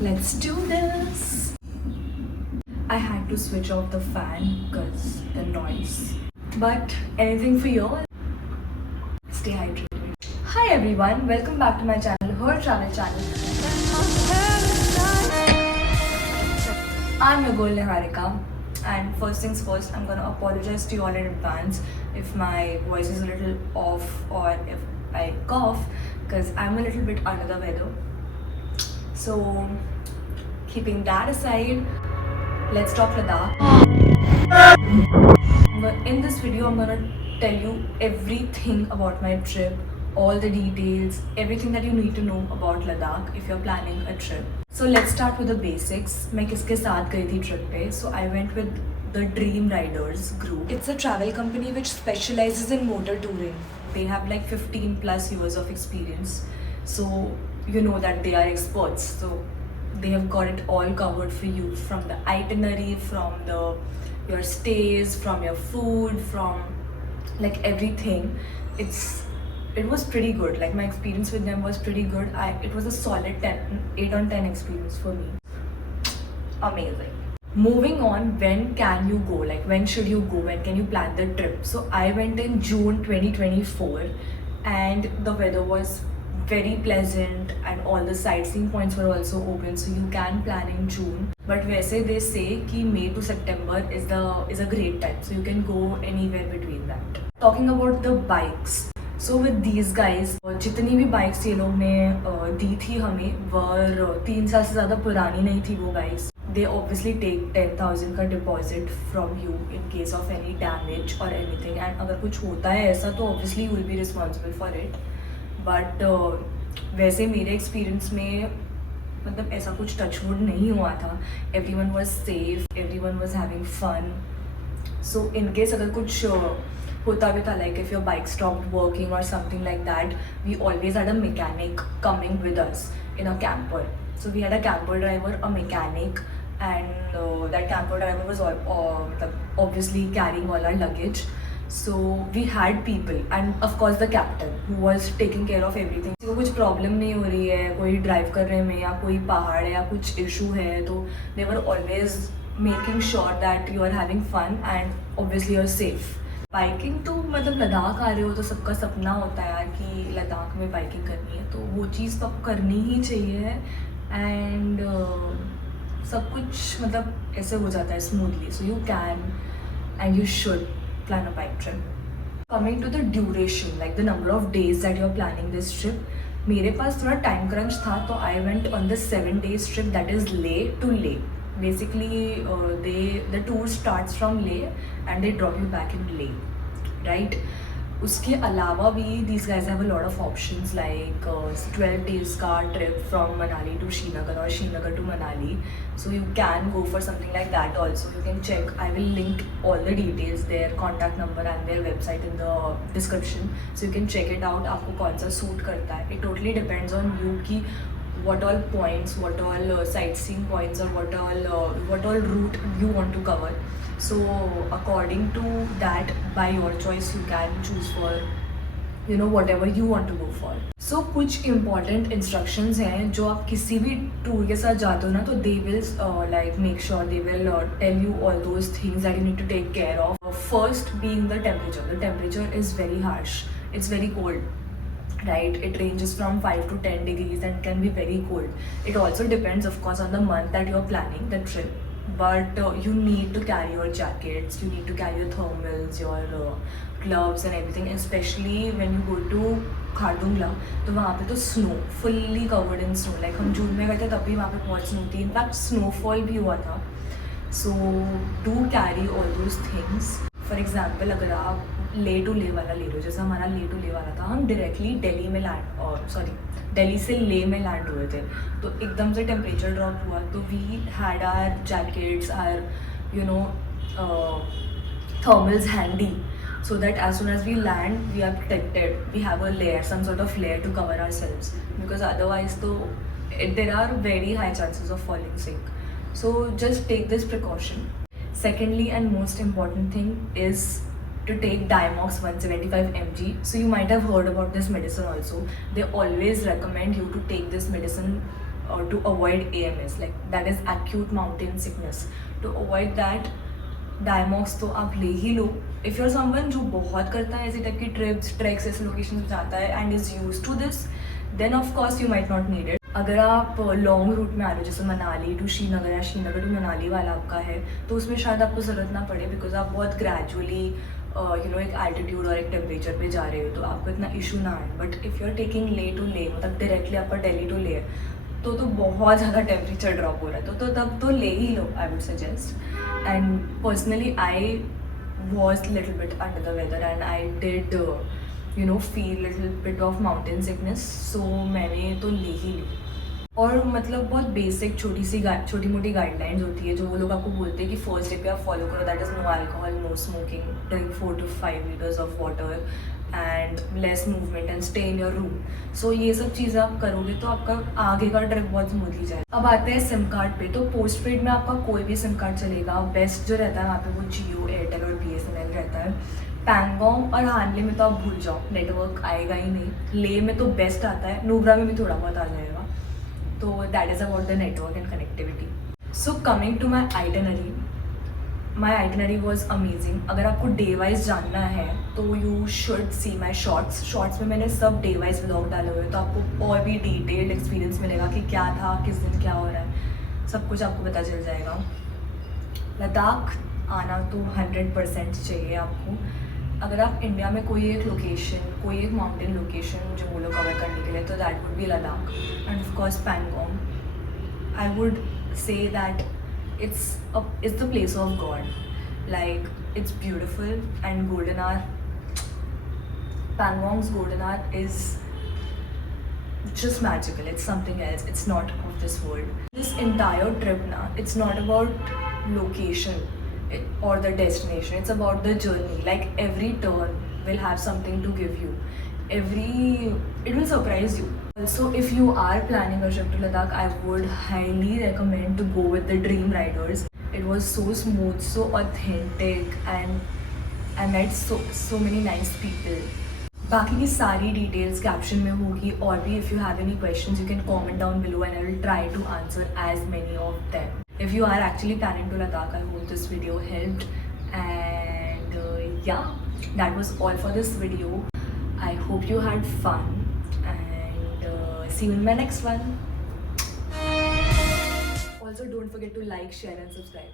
Let's do this. I had to switch off the fan because the noise. But anything for you all? Stay hydrated. Hi everyone, welcome back to my channel, Her Travel Channel. I'm your girl Niharika, and first things first, I'm gonna apologize to you all in advance if my voice is a little off or if I cough, because I'm a little bit under the weather. So, keeping that aside, let's talk Ladakh. In this video, I'm gonna tell you everything about my trip, all the details, everything that you need to know about Ladakh if you're planning a trip. So let's start with the basics. मैं किसके साथ गई थी trip पे? So I went with the Dream Riders group. It's a travel company which specializes in motor touring. They have like 15 plus years of experience. So you know that they are experts. So they have got it all covered for you, from the itinerary, from your stays, from your food, from like everything. It was pretty good. Like my experience with them was pretty good. It was a solid 8 on 10 experience for me. Amazing. Moving on, when can you go? Like when should you go? When can you plan the trip? So I went in June 2024 and the weather was very pleasant and all the sightseeing points were also open, so you can plan in June. But वैसे they say कि May to September is a great time, so you can go anywhere between that. Talking about the bikes, so with these guys, जितनी भी bikes ये लोग ने दी थी हमें, वो 3 साल से ज़्यादा पुरानी नहीं थी वो बाइक्स. They obviously take 10,000 का deposit from you in case of any damage or anything, and अगर कुछ होता है ऐसा तो obviously you will be responsible for it. But वैसे मेरे एक्सपीरियंस में मतलब ऐसा कुछ टचवुड नहीं हुआ था. Everyone was safe, everyone was having fun. So in case अगर कुछ होता भी था, like if your bike stopped working और something like that, we always had a mechanic coming with us in a camper. So we had a camper driver, a mechanic, and that camper driver was obviously carrying all our luggage. So we had people and of course the captain who was taking care of everything. किसी को कुछ problem नहीं हो रही है, कोई drive कर रहे में या कोई पहाड़ है या कुछ इशू है, तो they were always making sure that you are having fun and obviously you are safe. Biking तो मतलब लद्दाख आ रहे हो तो सबका सपना होता है यार कि लद्दाख में बाइकिंग करनी है, तो वो चीज़ तो आपको करनी ही चाहिए. एंड सब कुछ मतलब ऐसे हो जाता है smoothly. So you can and you should plan a bike trip. Coming to the duration, like the number of days that you're planning this trip, मेरे पास थोड़ा time crunch था, तो I went on the 7 days trip that is Leh to Leh. Basically, the tour starts from Leh and they drop you back in Leh, right? उसके अलावा भी these guys have a lot of options like 12 days का trip from Manali to Srinagar or Srinagar to Manali. So you can go for something like that also. You can check. I will link all the details, their contact number and their website in the description. So you can check it out. आपको कौन सा suit करता है. It totally depends on you कि what all points, what all sightseeing points or what all route you want to cover. So according to that, by your choice, you can choose for whatever you want to go for. So कुछ important instructions हैं जो आप किसी भी tour के साथ जाते हो ना, तो they will like make sure they will tell you all those things that you need to take care of. First being the temperature. The temperature is very harsh. It's very cold. Right, it ranges from 5 to 10 degrees and can be very cold. It also depends of course on the month that you're planning the trip, but you need to carry your jackets, you need to carry your thermals, your gloves and everything, especially when you go to Khardungla. तो वहाँ पे तो snow, fully covered in snow. Like हम जून में गए थे तब भी वहाँ पे बहुत स्नो थी, इनफैक्ट स्नोफॉल भी हुआ था. So do carry all those things. For example अगर आप ले टू ले वाला ले रहे हो, जैसे हमारा ले टू ले वाला था, हम डायरेक्टली दिल्ली में दिल्ली से ले में लैंड हुए थे, तो एकदम से टेम्परेचर ड्रॉप हुआ, तो we had our jackets, our thermals handy, so that as soon as we land we are protected, we have a layer, some sort of layer to cover ourselves, because otherwise there are very high chances of falling sick. So just take this precaution. Secondly and most important thing is to take Diamox 175 mg. So you might have heard about this medicine also. They always recommend you to take this medicine or to avoid AMS, like that is acute mountain sickness. To avoid that, Diamox तो आप ले ही लो. If you are someone जो बहुत करता है ऐसे type की ट्रिप्स ट्रैक्स ऐसे लोकेशन पे जाता है and is use to this, then of course you might not need it. अगर आप लॉन्ग रूट में आ रहे हो जैसे मनाली टू श्रीनगर या श्रीनगर टू मनाली वाला आपका है, तो उसमें शायद आपको ज़रूरत ना पड़े, बिकॉज आप बहुत ग्रेजुअली एक एल्टीट्यूड और एक टेम्परेचर पे जा रहे हो, तो आपको इतना इशू ना आए. But if you are taking Leh to Leh, मतलब डायरेक्टली आपका दिल्ली टू ले तो बहुत ज़्यादा टेम्परेचर ड्रॉप हो रहा है, तो तब तो ले ही लो, I would suggest. And personally I was little bit under the weather and I did feel little bit of mountain sickness, so मैंने तो ले ही ली. और मतलब बहुत बेसिक छोटी मोटी गाइडलाइंस होती है जो वो लोग आपको बोलते हैं कि फर्स्ट डे पे आप फॉलो करो, that is no alcohol, no smoking, drink 4 to 5 liters of water and less movement and stay in your room. So ये सब चीज़ें आप करोगे तो आपका आगे का ट्रिप बहुत स्मूथली जाए. अब आते हैं सिम कार्ड पे. तो पोस्ट पेड में आपका कोई भी सिम कार्ड चलेगा. बेस्ट जो रहता है वहाँ पे वो जियो, एयरटेल और BSNL रहता है. पैंगोंग और हानले में तो आप भूल जाओ, नेटवर्क आएगा ही नहीं. ले में तो बेस्ट आता है, नुब्रा में भी थोड़ा बहुत आ जाएगा. तो that is about the network and connectivity. So coming to my itinerary was amazing. अगर आपको डे वाइज जानना है तो you should see my shorts में मैंने सब डे वाइज व्लॉग डाले हुए हैं, तो आपको और भी डिटेल्ड एक्सपीरियंस मिलेगा कि क्या था, किस दिन क्या हो रहा है, सब कुछ आपको पता चल जाएगा. लद्दाख आना तो 100% चाहिए आपको. अगर आप इंडिया में कोई एक माउंटेन लोकेशन जो बोलो कवर करने के लिए, तो that would be Ladakh end of course Pangong. I would say that it's the place of God. Like, it's beautiful, and golden hour, Pangong's golden hour is just magical. It's something else. It's not of this world. This entire trip now, it's not about location or the destination. It's about the journey. Like, every turn will have something to give you. It will surprise you. Also, if you are planning a trip to Ladakh, I would highly recommend to go with the Dream Riders. It was so smooth, so authentic, and I met so many nice people. बाकी की सारी details caption में होगी, और भी if you have any questions you can comment down below and I will try to answer as many of them. If you are actually planning to Ladakh, I hope this video helped, and yeah, that was all for this video. I hope you had fun, and see you in my next one. Also, don't forget to like, share and subscribe.